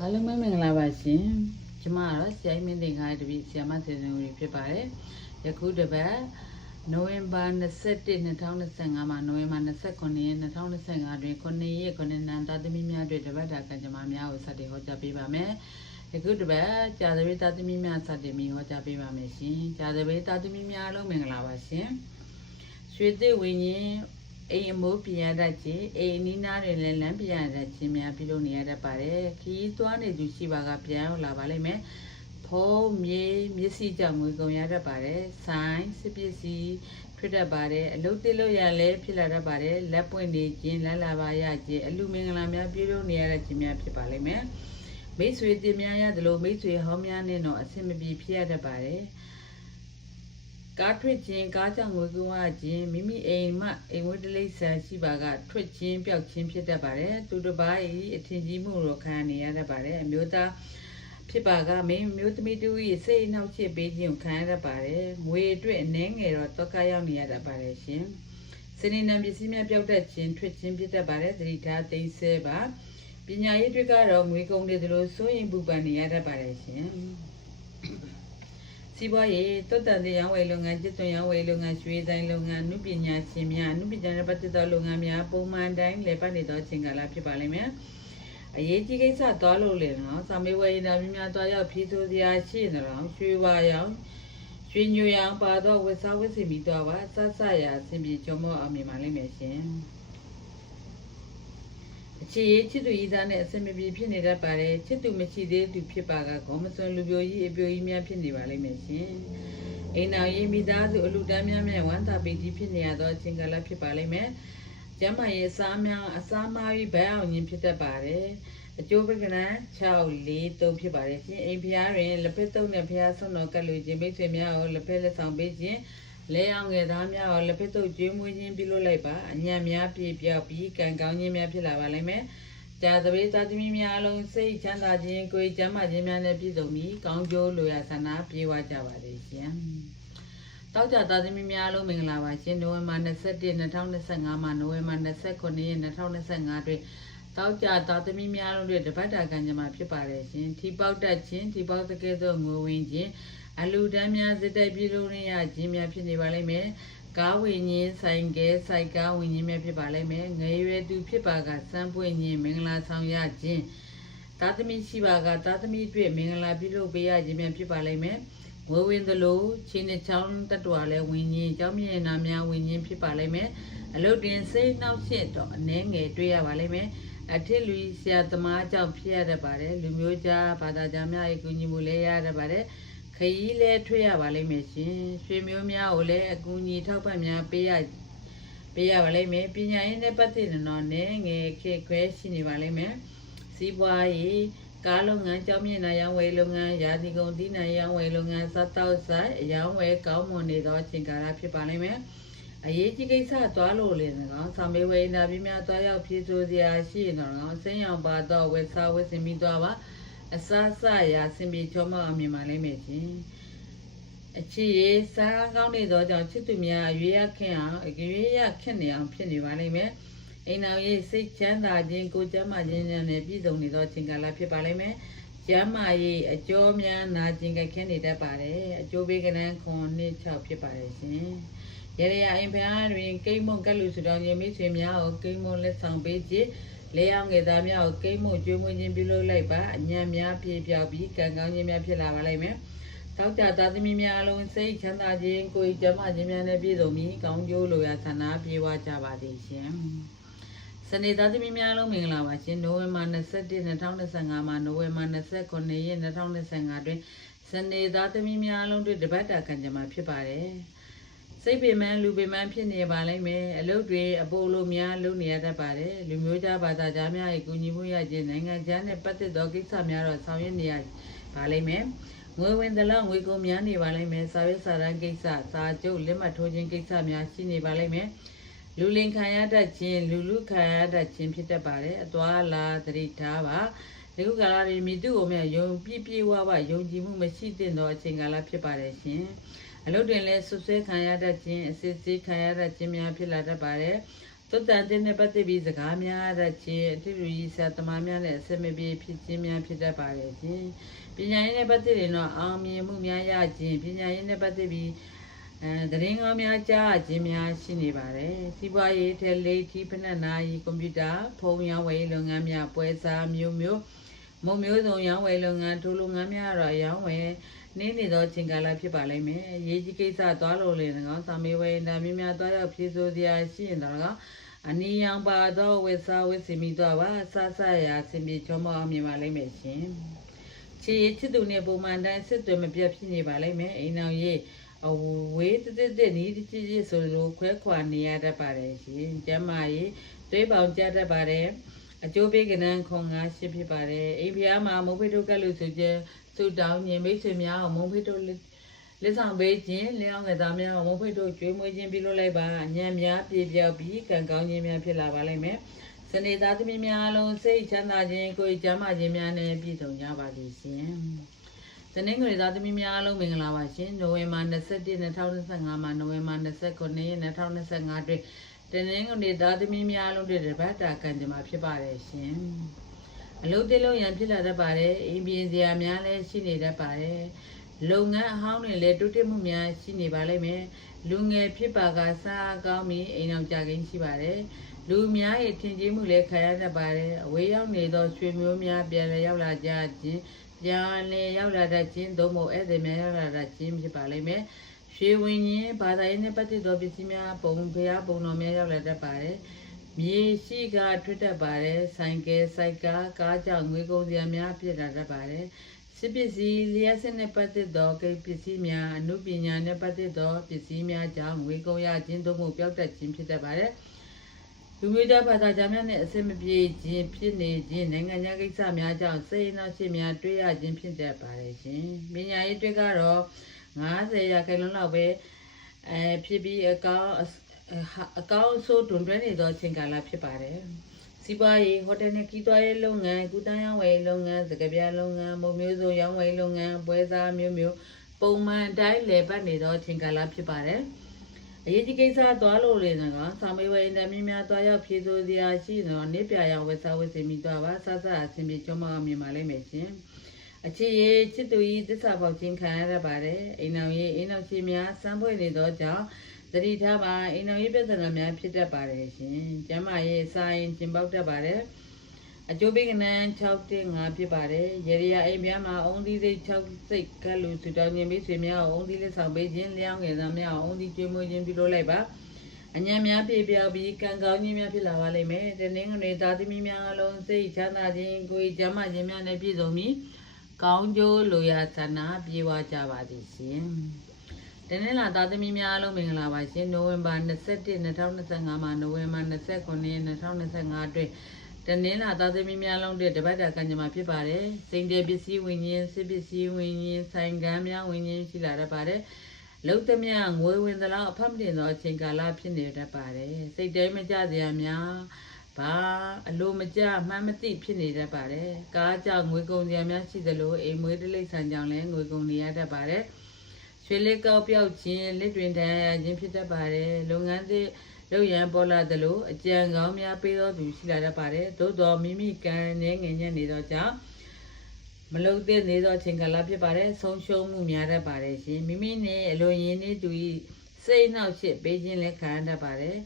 အားလုံးပဲမင်္ဂလာပါရှင်ကျမကတော့ဆရာမင်းတင်ခါတပည့်ဆရာမသေစင်ဦးဖြစ်ပါတယ်ယခုတစ်ပတ်နိုဝင်ဘာ21 2025မှာနိုဝင်ဘာ29ရက်2025တွင်9ရက်9နံသားသမီးများအတွက်တပတ်တာကံကြမ္မာများကိုစတင်ဟောကြားပေးပါမယ်ယခုတစ်ပတ်ကြာသပတေးသားသမီးများစတင်ပြီးဟောကြားပေးပါမယ်ရှင်ကြာသပတေးသားသမီးများအားလုံးမင်္ဂလာပါရှင်ရွှေသစ်ဝိညာဉ်အိမ်အမိုးပြရတတ်ခြင်းအိမ်နီးနားတွင်လည်းလမ်းပြရတတ်ခြင်းများပြုလုပ်နေရတတ်ပါတယ်ခီးသွားနေသူရှိပါကပြန်ရောက်လာပါလိမ့်မယ်ဖုံးမြေမျက်စိကြောင့်ငွေကုန်ရတတ်ပါတယ်ဆိုင်စစ်ပစ္စည်းဖြစ်တတ်ပါတယ်အလုပ်တိလို့ရလဲဖြစ်လာတတ်ပါတယ်လက်ပွင့်နေခြင်းလမ်းလာပါရခြင်းအလူမင်္ဂလာများပြုလုပ်နေရတဲ့ခြင်းများဖြစ်ပါလိမ့်မယ်မိတ်ဆွေတင်များရတယ်လို့မိတ်ဆွေဟောင်းများနဲ့တော့အဆင်မပြေဖြစ်ရတတ်ပါတယ်ကားထွက်ခြင်းကားကြောင့်ငွေကုန်ရခြင်းမိမိအိမ်မှအိမ်ဝတ်တလိပ်ဆန်ရှိပါကထွက်ခြင်းပျောက်ခြင်းဖြစ်တတ်ပါတယ်သူတစ်ပါး၏အထင်ကြီးမှုကိုခံနေရတတ်ပါတယ်အမျိုးသားဖြစ်ပါကမင်းမျိုးသမီးတို့၏စိတ်အနှောက်အယှက်ပေးခြင်းကိုခံရတတ်ပါတယ်ငွေအတွက်အနှဲငယ်တော့တောကရောက်နေရတတ်ပါတယ်ရှင်စနေနံပစ္စည်းများပျောက်တတ်ခြင်းထွက်ခြင်းဖြစ်တတ်ပါတယ်သတိထားသိဆဲပါပညာရေးတွေကတော့ငွေကုန်တယ်လို့စိုးရင်ပူပန်နေရတတ်ပါတယ်ရှင်စီးပွားရေးတုတ်တန်တဲ့ရောင်းဝယ်လုပ်ငန်းကျစ်သွန်ရောင်းဝယ်လုပ်ငန်းရွှေဆိုင်လုပ်ငန်းအမှုပညာရှင်များအမှုပညာနဲ့ပတ်သက်သောလုပ်ငန်းများပုံမှန်တိုင်းလည်ပတ်နေသောအချိန်ကာလဖြစ်ပါလိမ့်မယ်အရေးကြီးကိစ္စသွားလို့လေနော်စာမေးဝယ်ရင်များသွားရောက်ဖြေဆိုစရာရှိနေတော့ရွှေဝါရောင်ရွှေညိုရောင်ပါတော့ဝတ်စားဝတ်စီပြီးတော့ပါဆဆရာအစဉ်ပြေကျော်မောအောင်မြင်ပါလိမ့်မယ်ရှင်အခြေချစ်သူဤသားနဲ့အစင်မပြေဖြစ်နေတတ်ပါတယ်ချစ်သူမရှိသေးသူဖြစ်ပါကဂုံမစွန်လူပြိုကြီးအပြိုကြီးများဖြစ်နေပါလိမ့်မယ်ရှင်အိမ်တော်ရေးမိသားစုအလူတန်းများဝမ်းသာပီတိဖြစ်နေရသောအချိန်ကာလဖြစ်ပါလိမ့်မယ်ကျမ်းမာရေးအစားများအစားမားပြီးဗန်းအောင်ခြင်းဖြစ်တတ်ပါတယ်အကျိုးပက္ခဏာ643ဖြစ်ပါတယ်ရှင်အိမ်ဖျားတွင်လက်ဖက်သုံးနဲ့ဖျားဆုံးတော်ကတ်လူခြင်းမိတ်ဆွေများကိုလက်ဖက်လက်ဆောင်ပေးခြင်းလဲအောင်ငယ်သားများကိုလက်ဖက်တုပ်ကျွေးမွေးခြင်းပြုလုပ်လိုက်ပါအညံ့များပြည့်ပြောက်ပြီးကံကောင်းခြင်းများဖြစ်လာပါလိမ့်မယ်ကြာသပတေးသားသမီးများအလုံးစိတ်ချမ်းသာခြင်းကိုယ်ကျမ်းမာခြင်းများနဲ့ပြည့်စုံပြီးကောင်းကျိုးလိုရာဆန္ဒပြေဝကြပါစေရှင်တောက်ကြသားသမီးများအလုံးမင်္ဂလာပါရှင်နိုဝင်ဘာ21 2025မှာနိုဝင်ဘာ29ရက်2025တွင်တောက်ကြသားသမီးများလုံးတွေတပတ်တာကံကြမ္မာဖြစ်ပါတယ်ရှင်ထီပေါက်တက်ခြင်းထီပေါက်တကယ်သောငွေဝင်ခြင်းအလူတန်းများစစ်တိုက်ပြည်လုံးရခြင်းများဖြစ်နေပါလိမ့်မယ်ကားဝိညာဉ်ဆိုင်ကဲစိုက်ကားဝိညာဉ်များဖြစ်ပါလိမ့်မယ်ငယ်ရွယ်သူဖြစ်ပါကစမ်းပွင့်ခြင်းမင်္ဂလာဆောင်ရခြင်းသားသမီးရှိပါကသားသမီးတွေ့မင်္ဂလာပြုလုပ်ပေးရခြင်းများဖြစ်ပါလိမ့်မယ်ဝေဝင်သလိုချင်းနှချောင်းတတ်တော်လဲဝိညာဉ်เจ้าမြေနာများဝိညာဉ်ဖြစ်ပါလိမ့်မယ်အလုတ်တင်စိတ်နှောက်ရှက်တော့အနှဲငယ်တွေ့ရပါလိမ့်မယ်အထစ်လူဆရာသမားကြောင့်ဖြစ်ရတတ်ပါတယ်လူမျိုးကြားဘာသာကြားများအကူအညီမှုလဲရတတ်ပါတယ်ခရီးလဲထွေးရပါလိမ့်မယ်ရှင်ရွှေမျိုးများကိုလည်းအကူအညီထောက်ပံ့များပေးရပါလိမ့်မယ်ပညာရေးနဲ့ပတ်သက်တဲ့တော့နည်းငယ်ခေခွဲရှိနေပါလိမ့်မယ်စီးပွားရေးကားလုပ်ငန်းကြောင်းမြင့်နာရောင်းဝယ်လုပ်ငန်းရာသီကုန်တီးနှံရောင်းဝယ်လုပ်ငန်းစားတောက်ဆိုင်အရောင်းဝယ်ကောင်းမွန်နေသောအချိန်ကာလဖြစ်ပါလိမ့်မယ်အရေးကြီးကိစ္စသွားလို့လေနော်ဆောင်းမေးဝယ်နာပြီးများသွားရောက်ဖြည့်ဆို့စရာရှိနေတော့ဆင်းရောင်ပါတော့ဝယ်စားဝယ်စင်ပြီးသွားပါအစားစရာစင်ပြေချောမအောင်မြင်ပါလိမ့်မယ်ရှင်အချစ်ရေးစားကောင်းနေသောကြောင့်ချစ်သူများရွေးရခင့်အောင်ရွေးရခင့်နေအောင်ဖြစ်နေပါလိမ့်မယ်အိမ်တော်ရေးစိတ်ချမ်းသာခြင်းကိုကျမ်းမာခြင်းနဲ့ပြည့်စုံနေသောအချိန်ကာလဖြစ်ပါလိမ့်မယ်ကျမ်းမာရေးအကျိုးများနာကျင်ကြခင်းနေတတ်ပါတယ်အကျိုးပေးကဏ္ဍ9-6ဖြစ်ပါတယ်ရှင်ရရအိမ်ဖျားတွင်ကိမ့်မုံကက်လူစုတော်ခြင်းမိတ်ဆွေများကိုကိမ့်မုံလက်ဆောင်ပေးခြင်းလဲအောင်ငယ်သားများကိုကိမ့်မုံကျွေးမွေးခြင်းပြုလုပ်လိုက်ပါအညံ့များပြေပြောက်ပြီးကံကောင်းခြင်းများဖြစ်လာပါလိမ့်မယ်တောက်ကြသားသမီးများအလုံးစိတ်ချမ်းသာခြင်းကိုယ်ကျမ်းမာခြင်းများနဲ့ပြည့်စုံပြီးကောင်းကျိုးလိုရာဆန္ဒပြေဝကြပါစေရှင်စနေသားသမီးများအလုံးမင်္ဂလာပါရှင်နိုဝင်ဘာ21 2025မှာနိုဝင်ဘာ29ရက်2025တွင်စနေသားသမီးများအလုံးတို့တပတ်တာကံကြမ္မာဖြစ်ပါတယ်စိတ်ပင်မလူပင်မဖြစ်နေပါလိမ့်မယ်အလုပ်တွေအပိုလိုများလုပ်နေရတတ်ပါတယ်လူမျိုးသားဘာသာကြားများ၏ကူညီမှုရခြင်းနိုင်ငံခြားနဲ့ပတ်သက်သောကိစ္စများတော့ဆောင်ရွက်နေရပါလိမ့်မယ်ငွေဝင်သလောက်ငွေကုန်များနေပါလိမ့်မယ်စာရွက်စာတမ်းကိစ္စစာချုပ်လက်မှတ်ထိုးခြင်းကိစ္စများရှိနေပါလိမ့်မယ်လူလင်ခံရတတ်ခြင်းလူခံရတတ်ခြင်းဖြစ်တတ်ပါတယ်အသွာလာသတိထားပါဒီကုကာလတွေမိသူ့ကိုမြယုံပြည့်ဝယုံကြည်မှုမရှိတဲ့သောအချိန်ကာလဖြစ်ပါတယ်ရှင်အလုပ်တွင်လည်းဆွဆွဲခံရတတ်ခြင်းအစစ်ဆေးခံရတတ်ခြင်းများဖြစ်လာတတ်ပါတယ် သုတ္တန်တဲ့နဲ့ပတ်သက်ပြီးစကားများတတ်ခြင်းအထူးကြီးဆရာသမားများနဲ့အစမပြေဖြစ်ခြင်းများဖြစ်တတ်ပါတယ်ရှင်ပညာရေးနဲ့ပတ်သက်ရင်တော့အောင်မြင်မှုများရခြင်းပညာရေးနဲ့ပတ်သက်ပြီးသတင်းကောင်းများကြားခြင်းများရှိနေပါတယ်စီးပွားရေးထက်လေးထိဖက်နာရေးကွန်ပျူတာဖုန်းရောင်းဝယ်လုပ်ငန်းများပွဲစားမျိုးမျိုးမုံမျိုးစုံရောင်းဝယ်လုပ်ငန်းထိုးလုပ်ငန်းများတော့ရောင်းဝယ်နေသောချိန်ကာလဖြစ်ပါလိမ့်မယ်ရေးကြီးကိစ္စသွားလို့လည်း၎င်းစာမေးဝဲတာမြများသွားရောက်ဖြေဆိုစရာရှိရင်တော့၎င်းအနီရောင်ပါသောဝစ်စားဝစ်စီမီတော့ပါဆဆရာစင်ပြေချောမောအောင်မြင်ပါလိမ့်မယ်ရှင်ချစ်သူနဲ့ပုံမှန်တိုင်းစစ်တွေမပြတ်ဖြစ်နေပါလိမ့်မယ်အိမ်အောင်ရေးအဝေးတက်နီးတကြည်ဆိုလိုခွဲခွာနေရတတ်ပါတယ်ရှင်ကျမရေးတွေးပေါင်ကြတတ်ပါတယ်အကျိုးပေးကဏ္ဍခွန်5ရှိဖြစ်ပါတယ်အိမ်ဖျားမှာမုံဖိတုကတ်လို့ဆိုကြစုတောင်းညင်မိတ်ဆွေများအောင်မုံဖိတုလက်ဆောင်ပေးခြင်းလျောင်းငယ်သားများအောင်မုံဖိတုကျွေးမွေးခြင်းပြုလုပ်လိုက်ပါညံများပြေပြောက်ပြီးကံကောင်းခြင်းများဖြစ်လာပါလိမ့်မယ်စနေသားသမီးများအလုံးစိတ်ချမ်းသာခြင်းကိုယ်ကျမ်းမာခြင်းများနဲ့ပြည့်စုံကြပါစေရှင်တနင်္ဂနွေသားသမီးများအလုံးမင်္ဂလာပါရှင်နိုဝင်ဘာ21 2025မှာနိုဝင်ဘာ29ရက်2025တွင်တနင်္ဂနွေသားသမီးများအလုံးတွေတပတ်တာကံကြမ္မာဖြစ်ပါတယ်ရှင်အလုပ်တေးလုံးရန်ဖြစ်လာတတ်ပါတယ်အိမ်ပြင်စရာများလည်းရှိနေတတ်ပါတယ်လုပ်ငန်းအဟောင်းတွေလည်းတိုးတက်မှုများရှိနေပါလိမ့်မယ်လူငယ်ဖြစ်ပါကစားကောင်းပြီးအိမ်အောင်ကြကိန်းရှိပါတယ်လူများရဲ့ထင်ကြီးမှုလည်းခံရတတ်ပါတယ်အဝေးရောက်နေသောရွှေမျိုးများပြန်လည်ရောက်လာကြခြင်းပြန်လည်ရောက်လာတတ်ခြင်းသို့မဟုတ်ဧည့်သည်များရောက်လာတတ်ခြင်းဖြစ်ပါလိမ့်မယ်ရွှေဝင်းရင်ဘာသာရေးနဲ့ပတ်သက်သောပစ္စည်းများပုံဖျားပုံတော်များရောက်လာတတ်ပါတယ်မြေရှိကထွတ်တတ်ပါတယ်ဆိုင်ကယ်စိုက်ကားကားကြောင့်ငွေကုန်စရာများပြည့်လာတတ်ပါတယ်စစ်ပစ္စည်းလျှက်စစ်နဲ့ပတ်သက်သောကိပစ္စည်းများအမှုပညာနဲ့ပတ်သက်သောပစ္စည်းများကြောင့်ငွေကုန်ရခြင်းသို့မဟုတ်ပျောက်တတ်ခြင်းဖြစ်တတ်ပါတယ်လူမျိုးသားဘာသာကြားများနဲ့အစမပြေခြင်းဖြစ်နေခြင်းနိုင်ငံခြားကိစ္စများကြောင့်စိတ်နှောက်ရှက်များတွေ့ရခြင်းဖြစ်တတ်ပါတယ်ရှင်ပညာရေးတွေကတော့90%လောက်ပဲဖြစ်ပြီးအကောင့်ဆိုးတွင်တွဲနေသောအချိန်ကာလဖြစ်ပါတယ်စီးပွားရေးဟိုတယ်နဲ့ခီးသွွားရေးလုပ်ငန်းကုသရေးရောင်းဝယ်လုပ်ငန်းစကားပြလုပ်ငန်းမုံမျိုးစုံရောင်းဝယ်လုပ်ငန်းပွဲစားမျိုးမျိုးပုံမှန်တိုင်းလည်ပတ်နေသောအချိန်ကာလဖြစ်ပါတယ်အရေးကြီးကိစ္စသွားလို့လေနော်စာမေးပွဲအင်တာဗျူးများသွားရောက်ဖြေဆိုစရာရှိတော့နေပြရောင်ဝက်စားဝက်စီမီသွားပါဆဆအဆင်ပြေချောမအောင်မြင်ပါလိမ့်မယ်ရှင်အခြေရေးချစ်သူကြီးသစ္စာပေါက်ခြင်းခံရတတ်ပါတယ်အိမ်အောင်ရေးအိမ်အောင်ရှိများစမ်းပွင့်နေသောကြောင့်သတိထားပါအိမ်အောင်ရေးပြဿနာများဖြစ်တတ်ပါတယ်ရှင်ကျမရေးစာရင်ကျင်ပေါက်တတ်ပါတယ်အကျိုးပေးကဏ္ဍ6.5ဖြစ်ပါတယ်ရေရီယာအိမ်ပြားမှာအုံးသီးစိတ်6စိတ်ကလူစုတောင်းခြင်းမိတ်ဆွေများအုံးသီးလက်ဆောင်ပေးခြင်းလျောင်းငယ်သားများအုံးသီးကျွေးမွေးခြင်းပြုလုပ်လိုက်ပါအညံများပြေပြောက်ပြီးကံကောင်းခြင်းများဖြစ်လာပါလိမ့်မယ်တနင်္ဂနွေသားသမီးများအလုံးစိတ်ချမ်းသာခြင်းကိုယ်ကျမ်းမာခြင်းများနဲ့ပြည့်စုံပြီးကောင်းကျိုးလိုရာဆန္ဒပြေဝကြပါသည်ရှင်တနင်္လာသားသမီးများအလုံးမင်္ဂလာပါရှင်နိုဝင်ဘာ21 2025မှာနိုဝင်ဘာ29ရက်2025တွင်တနင်္လာသားသမီးများလုံးတဲ့တပတ်တာကံကြမ္မာဖြစ်ပါတယ်စိန်တယ်ပစ္စည်းဝิญဉ်စစ်ပစ္စည်းဝิญဉ်ဆိုင်ကမ်းများဝิญဉ်ရှိလာတတ်ပါတယ်လုံသမျှငွေဝင်သလောက်အဖတ်မတင်သောအချိန်ကာလဖြစ်နေတတ်ပါတယ်စိတ်တိုင်းမကြစရာများဘာအလိုမကျမှန်းမသိဖြစ်နေတတ်ပါတယ်ကားကြောင့်ငွေကုန်စရာများရှိသလိုအိမ်မွေးတိလိษံကြောင့်လည်းငွေကုန်နေရတတ်ပါတယ်ရွှေလက်ကောက်ပြောက်ခြင်းလက်တွင်တန်းရခြင်းဖြစ်တတ်ပါတယ်လုပ်ငန်းသစ်လုပ်ရန်ပေါ်လာသလိုအကြံကောင်းများပေးသောသူရှိလာတတ်ပါတယ်သို့တော်မိမိကံနဲ့ငြိမ်ညက်နေသောကြောင့်မလုံတဲ့နေသောအချိန်ကာလဖြစ်ပါတယ်ဆုံးရှုံးမှုများတတ်ပါတယ်ရှင်မိမိနဲ့အလိုရင်းနေသူ၏စိတ်နှောက်ရှက်ပေးခြင်းလည်းခံရတတ်ပါတယ်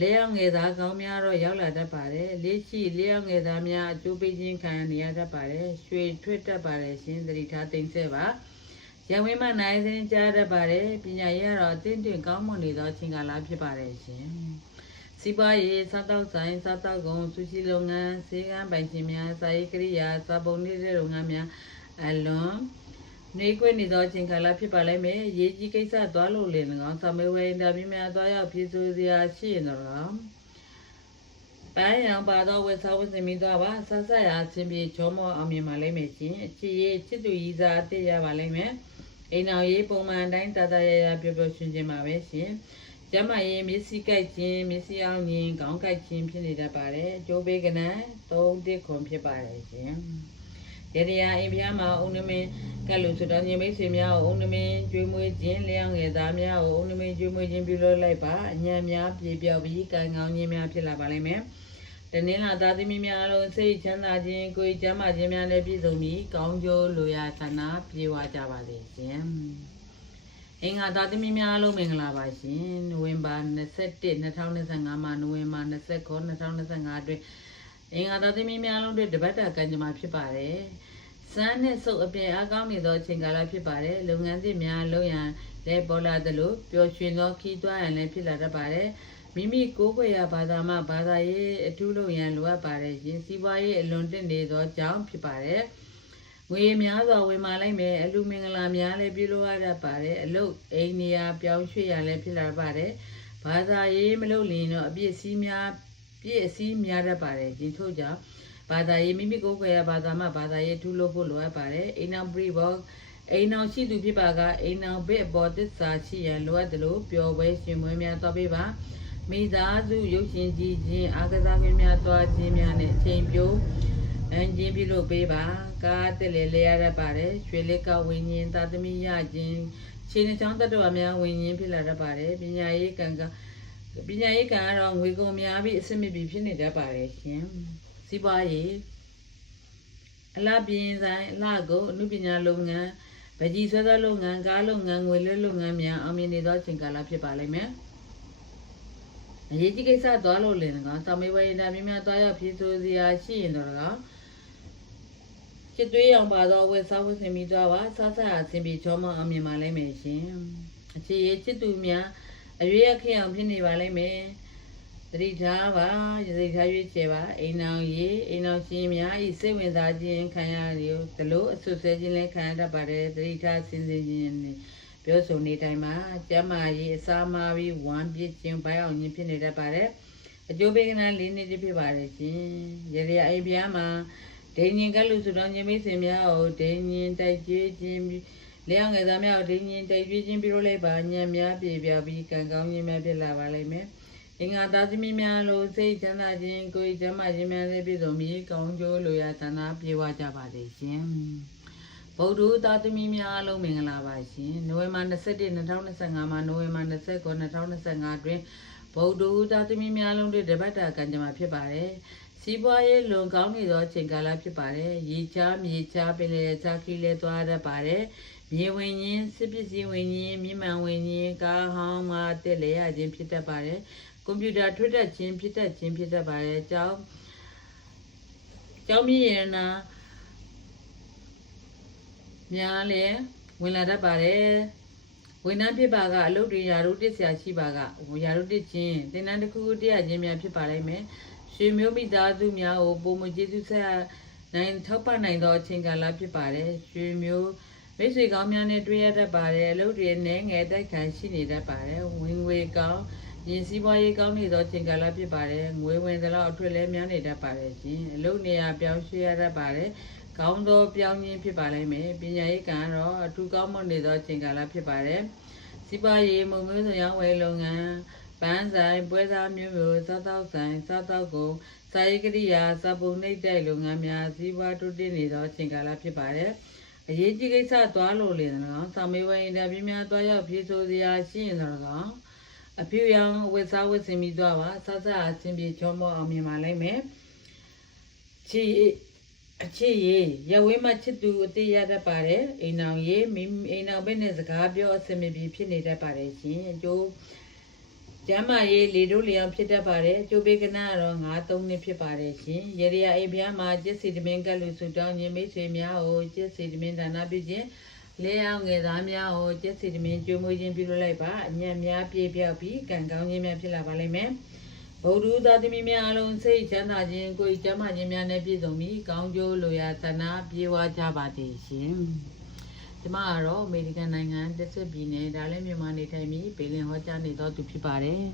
လျှောက်ငယ်သားကောင်းများတော့ရောက်လာတတ်ပါတယ်လေးရှိလျှောက်ငယ်သားများအကျိုးပေးခြင်းခံရတတ်ပါတယ်ရွှေထွက်တတ်ပါတယ်ရှင်သတိထားသိမ့်ဆက်ပါရဝင်းမနိုင်စင်းကြားတတ်ပါတယ်ပညာရေးကတော့အသင့်တွင်ကောင်းမွန်နေသောအချိန်ကာလဖြစ်ပါတယ်ရှင်စီးပွားရေးစားတောက်ဆိုင်စားတောက်ကုန်ဆူရှီလုပ်ငန်းဆေးကန်းပိုင်ရှင်များစာရေးကိရိယာစာပုံနေတဲ့လုပ်ငန်းများအလွန်နေခွင့်နေသောအချိန်ကာလဖြစ်ပါလိမ့်မယ်ရေးကြီးကိစ္စသွားလို့လေ၎င်းစာမေးပွဲအင်တာဗျူးများသွားရောက်ဖြေဆိုစရာရှိရင်တော့ပန်းရောင်ပါတော့ဝက်စားဝတ်စင်ပြီးသွားပါဆဆရာအချင်းပြေချောမောအောင်မြင်ပါလိမ့်မယ်ရှင်အချစ်ရေးချစ်သူကြီးစားအသိရပါလိမ့်မယ်အိမ်အောင်ရေးပုံမှန်တိုင်းတတရရပျော်ပျော်ရွှင်ရွှင်ပါပဲရှင်ကျမရေးမျက်စိကြိုက်ခြင်းမျက်စိအောင်ခြင်းခေါင်းကြိုက်ခြင်းဖြစ်နေတတ်ပါတယ်ကျိုးပေးကနန်း3-1ခွန်ဖြစ်ပါတယ်ရှင် ရရအိမ်ဖျားမှာအုံနမင်းကလူစတော်ညီမိတ်ဆွေများကိုအုံနမင်းကျွေးမွေးခြင်းလျောင်းငယ်သားများကိုအုံနမင်းကျွေးမွေးခြင်းပြုလုပ်လိုက်ပါအညံများပြေပြောက်ပြီးကံကောင်းခြင်းများဖြစ်လာပါလိမ့်မယ်တနင်္လာသားသမီးများအလုံးစိတ်ချမ်းသာခြင်းကိုယ်ကျမ်းမာခြင်းများနဲ့ပြည့်စုံပြီးကောင်းကျိုးလိုရာဆန္ဒပြေဝကြပါစေရှင်အင်္ဂါသားသမီးများအလုံးမင်္ဂလာပါရှင်နိုဝင်ဘာ21 2025မှာနိုဝင်ဘာ29 2025အတွင်းအင်္ဂါသားသမီးများအလုံးတွေတပတ်တာကံကြမ္မာဖြစ်ပါတယ်စမ်းနဲ့စုပ်အပြင်အကောင်းနေသောအချိန်ကာလဖြစ်ပါတယ်လုပ်ငန်းသစ်များလုပ်ရန်လည်းပေါ်လာသလိုပျော်ရွှင်သောခီးသွွားရန်လည်းဖြစ်လာတတ်ပါတယ်မိမိကိုယ်ွယ်ရာဘာသာမှဘာသာရေးအထူးလုပ်ရန်လိုအပ်ပါတယ်ရှင်စီးပွားရေးအလွန်တင့်နေသောကြောင့်ဖြစ်ပါတယ်ငွေများစွာဝင်မာလိုက်မယ်အလူမင်္ဂလာများလည်းပြုလုပ်ရတတ်ပါတယ်အလုပ်အိမ်နေရာပြောင်းရွှေ့ရလည်းဖြစ်လာပါတယ်ဘာသာရေးမလုပ်လင်တော့အပြည့်အစည်းများတတ်ပါတယ်ဒီထို့ကြောင့်ဘာသာရေးမိမိကိုယ်ွယ်ရာဘာသာမှဘာသာရေးထူးလို့ဖို့လိုအပ်ပါတယ်အိမ်အောင်ပြိဘောအိမ်အောင်ရှိသူဖြစ်ပါကအိမ်အောင်ဘစ်အပေါ်သစ္စာရှိရန်လိုအပ်တယ်လို့ပျော်ပွဲရှင်မွေးများသွားပေးပါမိသားစုရုပ်ရှင်ကြည့်ခြင်းအားကစားခွင့်များသွားခြင်းများနဲ့အချိန်ပြိုးအန်ချင်းပြုလုပ်ပေးပါကားတက်လေလဲရတတ်ပါတယ်ရွှေလက်ကဝိညာဉ်သာသမီရခြင်းခြေနှချောင်းတတ္တဝါများဝိညာဉ်ဖြစ်လာတတ်ပါတယ်ပညာရေးကံကတော့ငွေကုန်များပြီးအဆင်မပြေဖြစ်နေတတ်ပါတယ်ရှင်စီးပွားရေးအလားပြင်းဆိုင်အလားကိုအမှုပညာလုပ်ငန်းဗကြီးဆွဲသောလုပ်ငန်းကားလုပ်ငန်းငွေလွှဲလုပ်ငန်းများအောင်မြင်နေသောအချိန်ကာလဖြစ်ပါလိမ့်မယ်အရေးကြီးကိစ္စသွားလို့လင်ကောင်တောင်မေဝရတာများသွားရောက်ဖြည့်ဆို့စရာရှိရင်တော့ကောင်ချစ်သွေးအောင်ပါတော့ဝယ်စားဝတ်ဆင်ပြီးသွားပါဆဆအဆင်ပြေချောမအောင်မြင်ပါလိမ့်မယ်ရှင်အခြေရေးချစ်သူများအရွေးအခင်းအောင်ဖြစ်နေပါလိမ့်မယ်သတိထားပါသတိထားရွေးချယ်ပါအိမ်အောင်ရှင်များဤစိတ်ဝင်စားခြင်းခံရသလိုအဆွဆွဲခြင်းလည်းခံရတတ်ပါတယ်သတိထားစဉ်းစားခြင်းနဲ့ပြောဆိုနေတိုင်းမှာကျမ်းမာရေးအစာမာပြီးဝမ်းပြည့်ခြင်းဘိုင်းအောင်ခြင်းဖြစ်နေတတ်ပါတယ်အကျိုးပေးကနာ၄နှစ်ဖြစ်ပါတယ်ရှင်ရရအိမ်ပြားမှာဒိန်ရင်ကလူစုတော်ခြင်းမိတ်ဆွေများကိုဒိန်ရင်တိုက်ကျွေးခြင်းလျောင်းငယ်သားများကိုဒိန်ရင်တိုက်ကျွေးခြင်းပြုလုပ်လိုက်ပါညံများပြေပြောက်ပြီးကံကောင်းခြင်းများဖြစ်လာပါလိမ့်မယ်အင်္ဂါသားသမီးများလို့စိတ်ချမ်းသာခြင်းကိုယ်ကျမ်းမာခြင်းများနဲ့ပြည့်စုံပြီးကောင်းကျိုးလိုရာဆန္ဒပြေဝကြပါစေရှင်ဗုဒ္ဓသားသမီးများလုံးမင်္ဂလာပါရှင်နိုဝင်ဘာ21 2025မှာနိုဝင်ဘာ29 2025အတွင်းဗုဒ္ဓသားသမီးများလုံးတွေတပတ်တာကံကြမ္မာဖြစ်ပါတယ်စီးပွားရေးလွန်ကောင်းနေသောအချိန်ကာလဖြစ်ပါတယ်ရေချားမြေချားပင်လယ်ချားခီးလဲသွားတတ်ပါတယ်မြေဝင်ခြင်းစစ်ပစ္စည်းဝင်ခြင်းမြင့်မှန်ဝင်ခြင်းကားဟောင်းမှာတက်လေရခြင်းဖြစ်တတ်ပါတယ်ကွန်ပျူတာထွတ်တက်ခြင်းဖြစ်တတ်ပါတယ်ကျောင်းမြင့်ရနာများလည်းဝင်လာတတ်ပါတယ်ဝန်ထမ်းဖြစ်ပါကအလုပ်တွေယာရုတစ်ဆရာရှိပါကယာရုတစ်ချင်းသင်တန်းတစ်ခုတရားချင်းများဖြစ်ပါလိမ့်မယ်ရွှေမျိုးမိသားစုများကိုပုံမကျေးဇူးဆက်နိုင်ထောက်ပံ့နိုင်သောအချိန်ကာလဖြစ်ပါတယ်ရွှေမျိုးမိတ်ဆွေကောင်းများနဲ့တွေ့ရတတ်ပါတယ်အလုပ်တွေနဲ့ငယ်တိုက်ခံရှိနေတတ်ပါတယ်ဝင်ငွေကောင်းယင်စီးပွားရေးကောင်းနေသောအချိန်ကာလဖြစ်ပါတယ်ငွေဝင်သလောက်အထွတ်လည်းများနေတတ်ပါတယ်ရှင်အလုပ်နေရာပြောင်းရွှေ့ရတတ်ပါတယ်ကောင်းသောပြောင်းခြင်းဖြစ်ပါလိမ့်မယ်ပညာရေးကတော့အထူးကောင်းမွန်နေသောအချိန်ကာလဖြစ်ပါတယ်စီးပွားရေးမုံမျိုးစုံရောင်းဝယ်လုပ်ငန်းပန်းဆိုင်ပွဲစားမျိုးစားတောက်ဆိုင်စားတောက်ကုန်စာရေးကရိယာစာပုံနှိပ်တိုက်လုပ်ငန်းများစီးပွားတိုးတက်နေသောအချိန်ကာလဖြစ်ပါတယ်အရေးကြီးကိစ္စသွားလို့လေနော်စာမေးပွဲအင်တာဗျူးများသွားရောက်ဖြေဆိုစရာရှိရင်တော့အဖြူရောင်ဝတ်စားဝတ်ဆင်ပြီးသွားပါဆဆအဆင်ပြေချောမောအောင်မြင်ပါလိမ့်မယ်ချီအခြေရေးရဝဲမှာချစ်သူအသေးရတတ်ပါတယ်အိမ်အောင်ရေးအိမ်အောင်ဘက်နဲ့စကားပြောအဆင်ပြေဖြစ်နေတတ်ပါတယ်ရှင်အကျိုးကျမ်းမာရေးလေတို့လျောင်ဖြစ်တတ်ပါတယ်အကျိုးပေးကနာတော့9-3နှစ်ဖြစ်ပါတယ်ရှင်ရရအိမ်ပြားမှာကျစ်စီတမင်းကလူစုတောင်းခြင်းမိတ်ဆွေများကိုကျစ်စီတမင်းဒါနပြုခြင်းလဲအောင်ငယ်သားများကိုကျက်စီတမင်းကျွေးမွေးခြင်းပြုလုပ်လိုက်ပါအညံ့များပြေပြောက်ပြီးကံကောင်းခြင်းများဖြစ်လာပါလိမ့်မယ်ဗုဒ္ဓသားသမီးများအလုံးစိတ်ချမ်းသာခြင်းကိုယ်ကျမ်းမာခြင်းများနဲ့ပြည့်စုံပြီးကောင်းကျိုးလိုရာသနာပြေဝကြပါသည်ရှင်ကျမကတော့အမေရိကန်နိုင်ငံတက်ဆက်ပြည်နယ်ဒါလည်းမြန်မာနေထိုင်ပြီးဘေလင်ဟောကြားနေသောသူဖြစ်ပါတယ်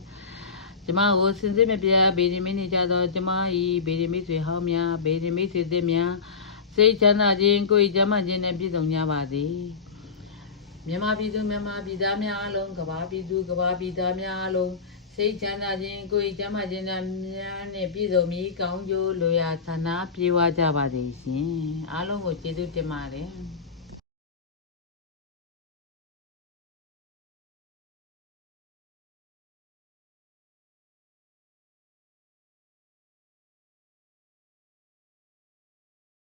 ကျမကိုစင်စစ်မပြတ်ဘေဒီမင်းနေကြသောကျမ၏ဘေဒီမိတ်ဆွေဟောင်းများဘေဒီမိတ်ဆွေသစ်များစိတ်ချမ်းသာခြင်းကိုယ်ကျမ်းမာခြင်းနဲ့ပြည့်စုံကြပါသည်မြန်မာပြည်သူမြန်မာပြည်သားများအလုံးကဘာပြည်သူကဘာပြည်သားများအလုံး စိတ်ချမ်းသာခြင်းကိုယ်ကျမ်းမာခြင်းများနဲ့ပြည့်စုံပြီးကောင်းကျိုးလိုရာဌာနပြေဝကြပါစေရှင်အားလုံးကိုကျေးဇူးတင်ပါတယ်